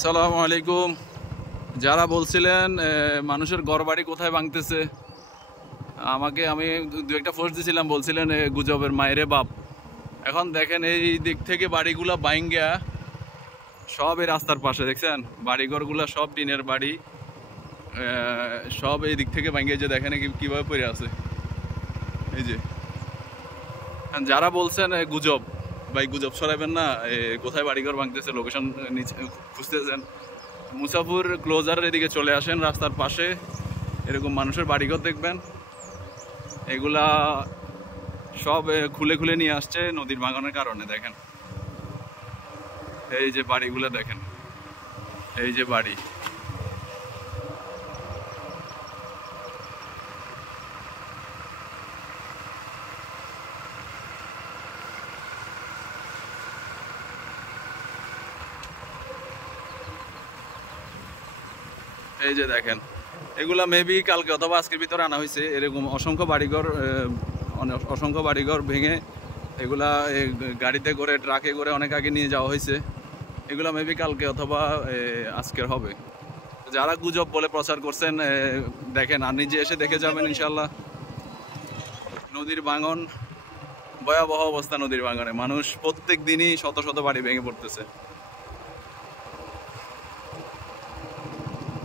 আসসালামু আলাইকুম। যারা বলছিলেন মানুষের ঘরবাড়ি কোথায় ভাঙতেছে, আমি দু একটা পোস্ট দিয়েছিলাম, বলছিলেন গুজবের মায়েরে বাপ। এখন দেখেন এই দিক থেকে বাড়িগুলা ভাঙ্গা সব এই রাস্তার পাশে দেখছেন, বাড়িঘরগুলা সব টিনের বাড়ি, সব এই দিক থেকে ভাঙ্গে যে দেখেন কিভাবে পড়ে আছে। এই যে যারা বলছেন গুজব, ভাই গুজব ছড়াবেন না। কোথায় বাড়িঘর ভাঙতেছে লোকেশন খুঁজতেছেন, মুসাফুর ক্লোজারের এদিকে চলে আসেন, রাস্তার পাশে এরকম মানুষের বাড়িঘর দেখবেন। এগুলা সব খুলে খুলে নিয়ে আসছে নদীর ভাঙনের কারণে। দেখেন এই যে বাড়িগুলো দেখেন, এই যে বাড়ি, এই যে দেখেন, এগুলা মেবি কালকে অথবা আজকের ভিতরে আনা হয়েছে। এরকম অসংখ্য বাড়িঘর, অসংখ্য বাড়িঘর ভেঙে এগুলা গাড়িতে করে, ট্রাকে করে অনেক আগে নিয়ে যাওয়া হয়েছে। এগুলা মেবি কালকে অথবা আজকের হবে। যারা গুজব বলে প্রচার করছেন, দেখেন আর নিজে এসে দেখে যাবেন ইনশাল্লাহ। নদীর ভাঙন, ভয়াবহ অবস্থা নদীর ভাঙনে, মানুষ প্রত্যেক দিনই শত শত বাড়ি ভেঙে পড়তেছে।